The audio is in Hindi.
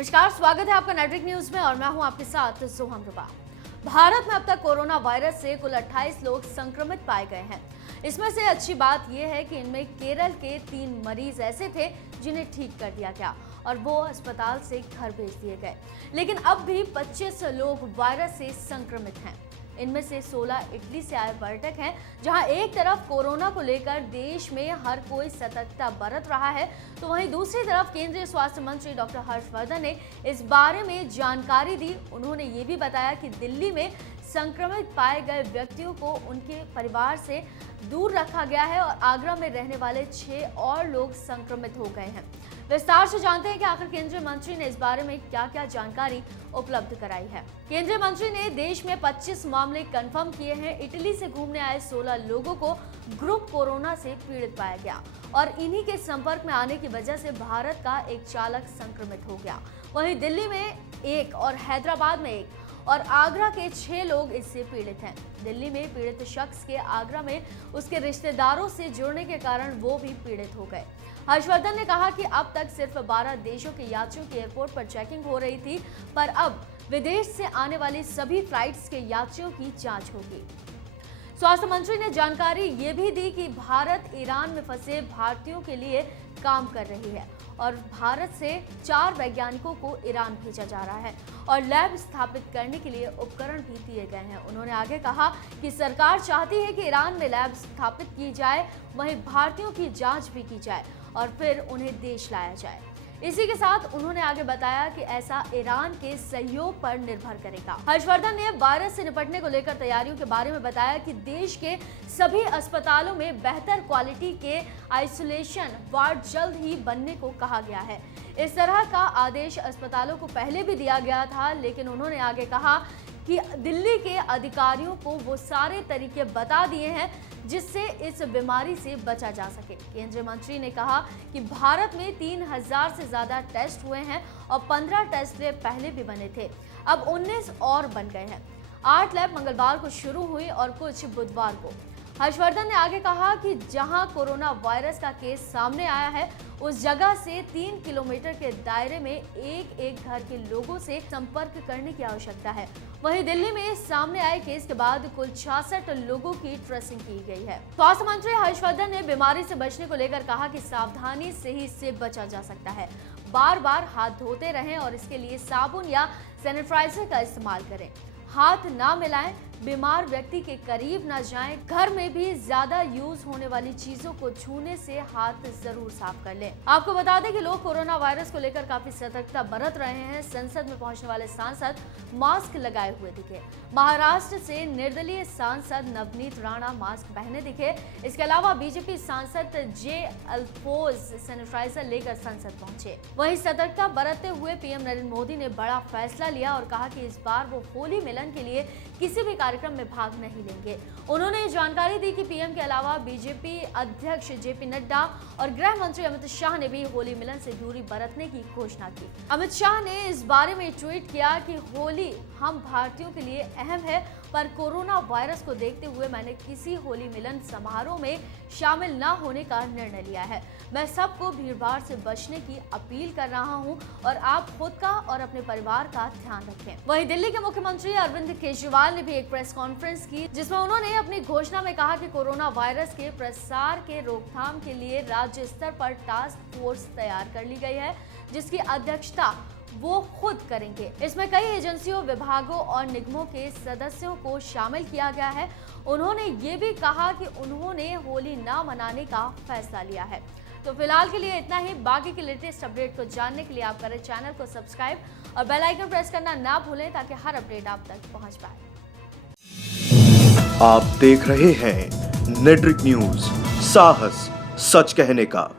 नमस्कार, स्वागत है आपका नेटवर्क न्यूज में और मैं हूं आपके साथ सोहम रुबा। भारत में अब तक कोरोना वायरस से कुल 28 लोग संक्रमित पाए गए हैं। इसमें से अच्छी बात यह है कि इनमें केरल के 3 मरीज ऐसे थे जिन्हें ठीक कर दिया गया और वो अस्पताल से घर भेज दिए गए। लेकिन अब भी 25 लोग वायरस से संक्रमित हैं। इनमें से 16 इटली से आए पर्यटक हैं। जहां एक तरफ कोरोना को लेकर देश में हर कोई सतर्कता बरत रहा है, तो वहीं दूसरी तरफ केंद्रीय स्वास्थ्य मंत्री डॉक्टर हर्षवर्धन ने इस बारे में जानकारी दी। उन्होंने ये भी बताया कि दिल्ली में संक्रमित पाए गए व्यक्तियों को उनके परिवार से दूर रखा गया है और आगरा में रहने वाले 6 और लोग संक्रमित हो गए हैं। विस्तार से जानते हैं कि आखिर केंद्रीय मंत्री ने इस बारे में क्या-क्या जानकारी उपलब्ध कराई है। केंद्रीय मंत्री ने देश में 25 मामले कंफर्म किए हैं। इटली से घूमने आए 16 लोगों को ग्रुप कोरोना से पीड़ित पाया गया और इन्हीं के संपर्क में आने की वजह से भारत का एक चालक संक्रमित हो गया। वहीं दिल्ली में 1 और हैदराबाद में 1 और आगरा के 6 लोग इससे पीड़ित हैं। दिल्ली में पीड़ित शख्स के आगरा में उसके रिश्तेदारों से जुड़ने के कारण वो भी पीड़ित हो गए। हर्षवर्धन ने कहा कि अब तक सिर्फ 12 देशों के यात्रियों की एयरपोर्ट पर चेकिंग हो रही थी, पर अब विदेश से आने वाली सभी फ्लाइट्स के यात्रियों की जांच होगी। स्वास्थ्य मंत्री ने जानकारी ये भी दी कि भारत ईरान में फंसे भारतीयों के लिए काम कर रही है और भारत से 4 वैज्ञानिकों को ईरान भेजा जा रहा है और लैब स्थापित करने के लिए उपकरण भी दिए गए हैं। उन्होंने आगे कहा कि सरकार चाहती है कि ईरान में लैब स्थापित की जाए, वहीं भारतीयों की जांच भी की जाए और फिर उन्हें देश लाया जाए। इसी के साथ उन्होंने आगे बताया कि ऐसा ईरान के सहयोग पर निर्भर करेगा। हर्षवर्धन ने वायरस से निपटने को लेकर तैयारियों के बारे में बताया कि देश के सभी अस्पतालों में बेहतर क्वालिटी के आइसोलेशन वार्ड जल्द ही बनने को कहा गया है। इस तरह का आदेश अस्पतालों को पहले भी दिया गया था, लेकिन उन्होंने आगे कहा कि दिल्ली के अधिकारियों को वो सारे तरीके बता दिए हैं जिससे इस बीमारी से बचा जा सके। केंद्रीय मंत्री ने कहा कि भारत में 3000 से ज्यादा टेस्ट हुए हैं और 15 टेस्ट लैब पहले भी बने थे, अब 19 और बन गए हैं। 8 लैब मंगलवार को शुरू हुई और कुछ बुधवार को। हर्षवर्धन ने आगे कहा कि जहां कोरोना वायरस का केस सामने आया है, उस जगह से 3 किलोमीटर के दायरे में एक घर के लोगों से संपर्क करने की आवश्यकता है। वहीं दिल्ली में सामने आए केस के बाद कुल 66 लोगों की ट्रेसिंग की गई है। स्वास्थ्य मंत्री हर्षवर्धन ने बीमारी से बचने को लेकर कहा कि सावधानी से ही इससे बचा जा सकता है। बार-बार हाथ धोते रहें और इसके लिए साबुन या सैनिटाइजर का इस्तेमाल करें। हाथ ना मिलाएं, बीमार व्यक्ति के करीब ना जाएं, घर में भी ज्यादा यूज होने वाली चीजों को छूने से हाथ जरूर साफ कर लें। आपको बता दें कि लोग कोरोना वायरस को लेकर काफी सतर्कता बरत रहे हैं। संसद में पहुंचने वाले सांसद मास्क लगाए हुए दिखे। महाराष्ट्र से निर्दलीय सांसद नवनीत राणा मास्क पहने दिखे। इसके अलावा बीजेपी सांसद जे अल्फोज सैनिटाइजर लेकर संसद पहुंचे। वहीं सतर्कता बरतते हुए पीएम नरेंद्र मोदी ने बड़ा फैसला लिया और कहा कि इस बार वो होली मिलन के लिए किसी भी कार्यक्रम में भाग नहीं लेंगे। उन्होंने जानकारी दी कि पीएम के अलावा बीजेपी अध्यक्ष जेपी नड्डा और गृह मंत्री अमित शाह ने भी होली मिलन से दूरी बरतने की घोषणा की। अमित शाह ने इस बारे में ट्वीट किया कि होली हम भारतीयों के लिए अहम है, पर कोरोना वायरस को देखते हुए मैंने किसी होली मिलन समारोह में शामिल न होने का निर्णय लिया है। मैं सबको भीड़भाड़ से बचने की अपील कर रहा हूं और आप खुद का और अपने परिवार का ध्यान रखें। वहीं दिल्ली के मुख्यमंत्री अरविंद केजरीवाल ने भी एक प्रेस कॉन्फ्रेंस की, जिसमें उन्होंने अपनी घोषणा में कहा कि कोरोना वायरस के प्रसार के रोकथाम के लिए राज्य स्तर पर टास्क फोर्स तैयार कर ली गई है, जिसकी अध्यक्षता वो खुद करेंगे। इसमें कई एजेंसियों, विभागों और निगमों के सदस्यों को शामिल किया गया है। उन्होंने ये भी कहा कि उन्होंने होली ना मनाने का फैसला लिया है। तो फिलहाल के लिए इतना ही। बाकी के लेटेस्ट अपडेट को जानने के लिए आप करें चैनल को सब्सक्राइब और बेल आइकन प्रेस करना ना भूलें ताकि हर अपडेट आप तक पहुंच पाए। आप देख रहे हैं नेटवर्क न्यूज, साहस सच कहने का।